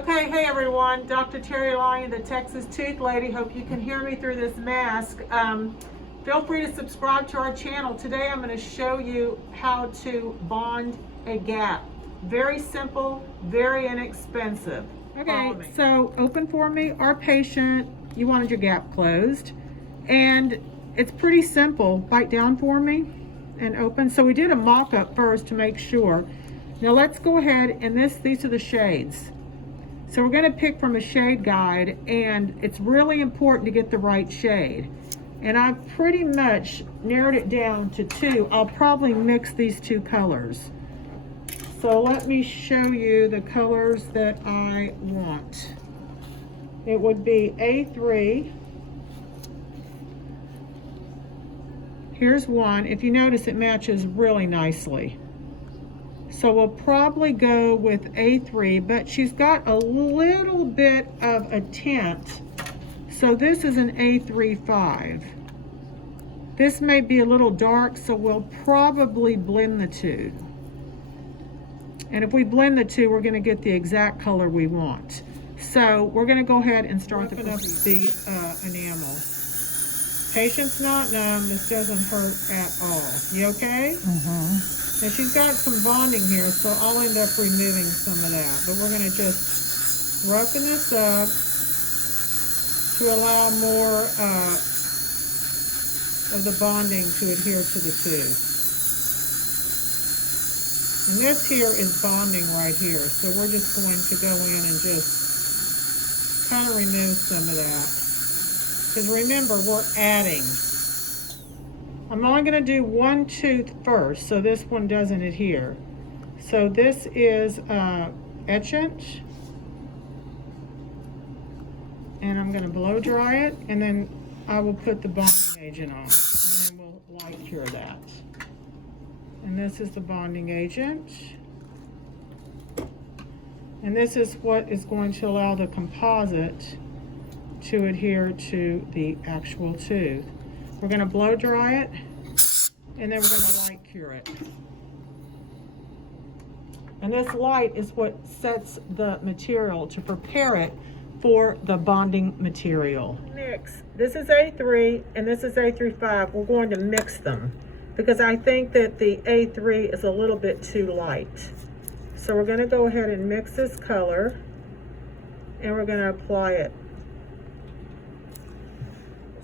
Okay, hey everyone, Dr. Terri Alani, the Texas Tooth Lady. Hope you can hear me through this mask. Feel free to subscribe to our channel. Today I'm going to show you how to bond a gap. Very simple, very inexpensive. Okay, so open for me. Our patient, you wanted your gap closed. And it's pretty simple. Bite down for me and open. So we did a mock-up first to make sure. Now let's go ahead and these are the shades. So we're going to pick from a shade guide, and it's really important to get the right shade. And I've pretty much narrowed it down to 2. I'll probably mix these 2 colors. So let me show you the colors that I want. It would be A3. Here's one. If you notice, it matches really nicely. So we'll probably go with A3, but she's got a little bit of a tint. So this is an A35. This may be a little dark, so we'll probably blend the 2. And if we blend the 2, we're gonna get the exact color we want. So we're gonna go ahead and start the enamel. Patient's not numb, this doesn't hurt at all. You okay? Mm-hmm. Now she's got some bonding here, so I'll end up removing some of that. But we're going to just roughen this up to allow more of the bonding to adhere to the tooth. And this here is bonding right here, so we're just going to go in and just kind of remove some of that. Because remember, we're adding. I'm only going to do one tooth first, so this one doesn't adhere. So this is etchant, and I'm going to blow dry it, and then I will put the bonding agent on, and then we'll light cure that. And this is the bonding agent, and this is what is going to allow the composite to adhere to the actual tooth. We're going to blow dry it, and then we're going to light cure it. And this light is what sets the material to prepare it for the bonding material. Mix. This is A3 and this is A35. We're going to mix them because I think that the A3 is a little bit too light. So we're going to go ahead and mix this color, and we're going to apply it.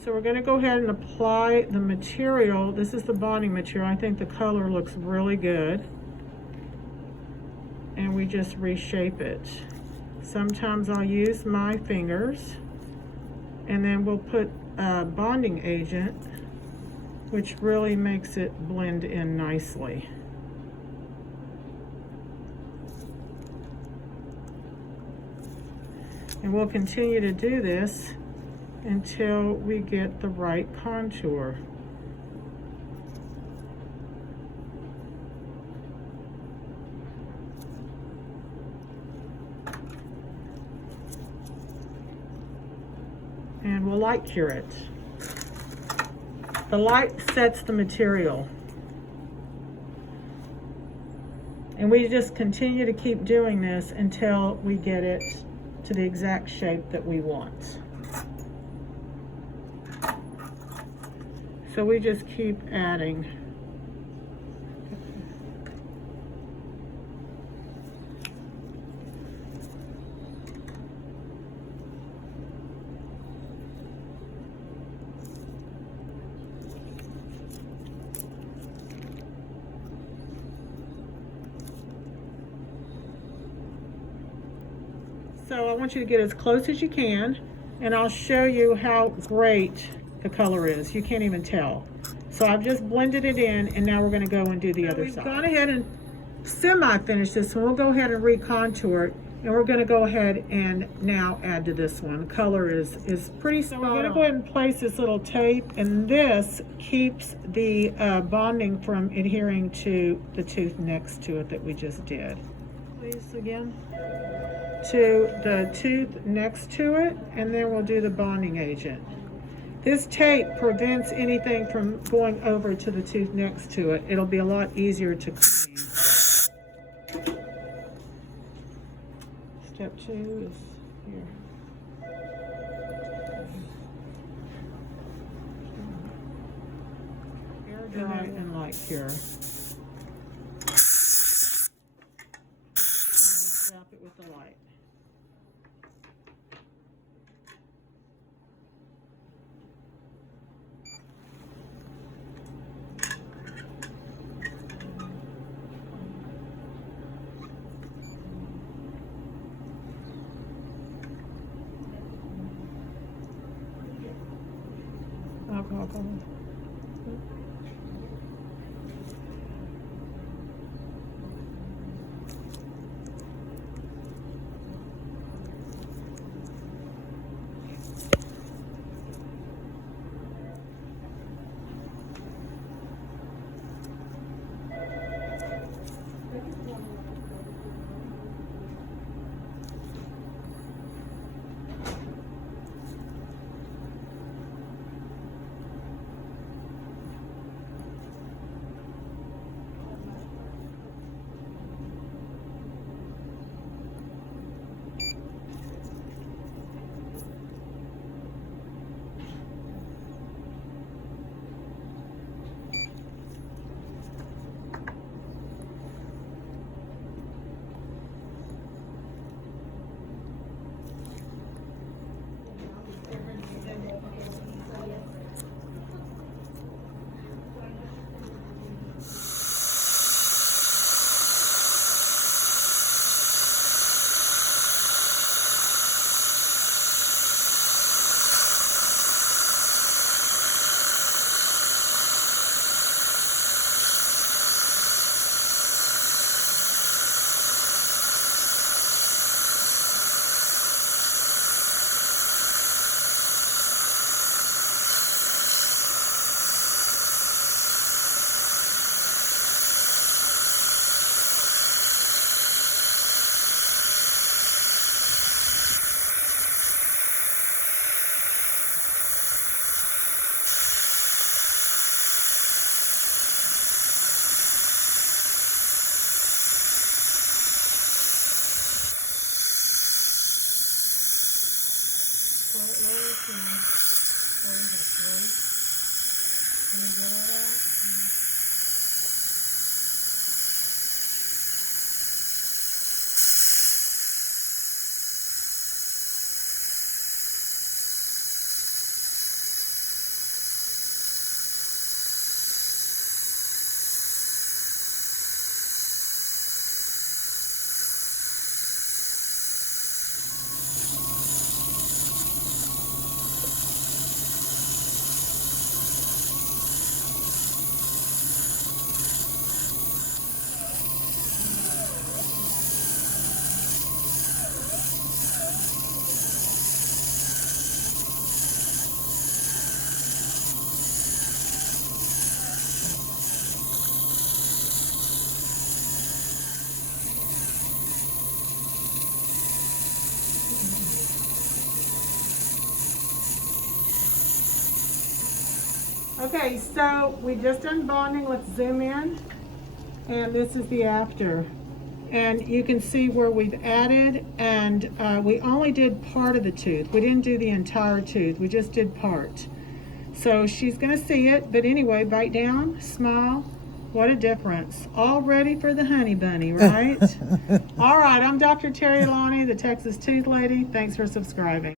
So we're going to go ahead and apply the material. This is the bonding material. I think the color looks really good. And we just reshape it. Sometimes I'll use my fingers. And then we'll put a bonding agent, which really makes it blend in nicely. And we'll continue to do this until we get the right contour. And we'll light cure it. The light sets the material. And we just continue to keep doing this until we get it to the exact shape that we want. So we just keep adding. So I want you to get as close as you can, and I'll show you how great the color is. You can't even tell. So I've just blended it in, and now we're going to go and do the other side. We've gone ahead and semi-finished this one. We'll go ahead and recontour it, and we're going to go ahead and now add to this one. The color is pretty spot on. So we're going to go ahead and place this little tape, and this keeps the bonding from adhering to the tooth next to it that we just did. Please again. To the tooth next to it, and then we'll do the bonding agent. This tape prevents anything from going over to the tooth next to it. It'll be a lot easier to clean. Step 2 is here. Air dry and light cure. Wrap it with the light. Alcohol. Can you get all that? Okay, so we just done bonding. Let's zoom in, and this is the after. And you can see where we've added, and we only did part of the tooth. We didn't do the entire tooth, we just did part. So she's gonna see it, but anyway, bite down, smile. What a difference. All ready for the honey bunny, right? All right, I'm Dr. Terri Alani, the Texas Tooth Lady. Thanks for subscribing.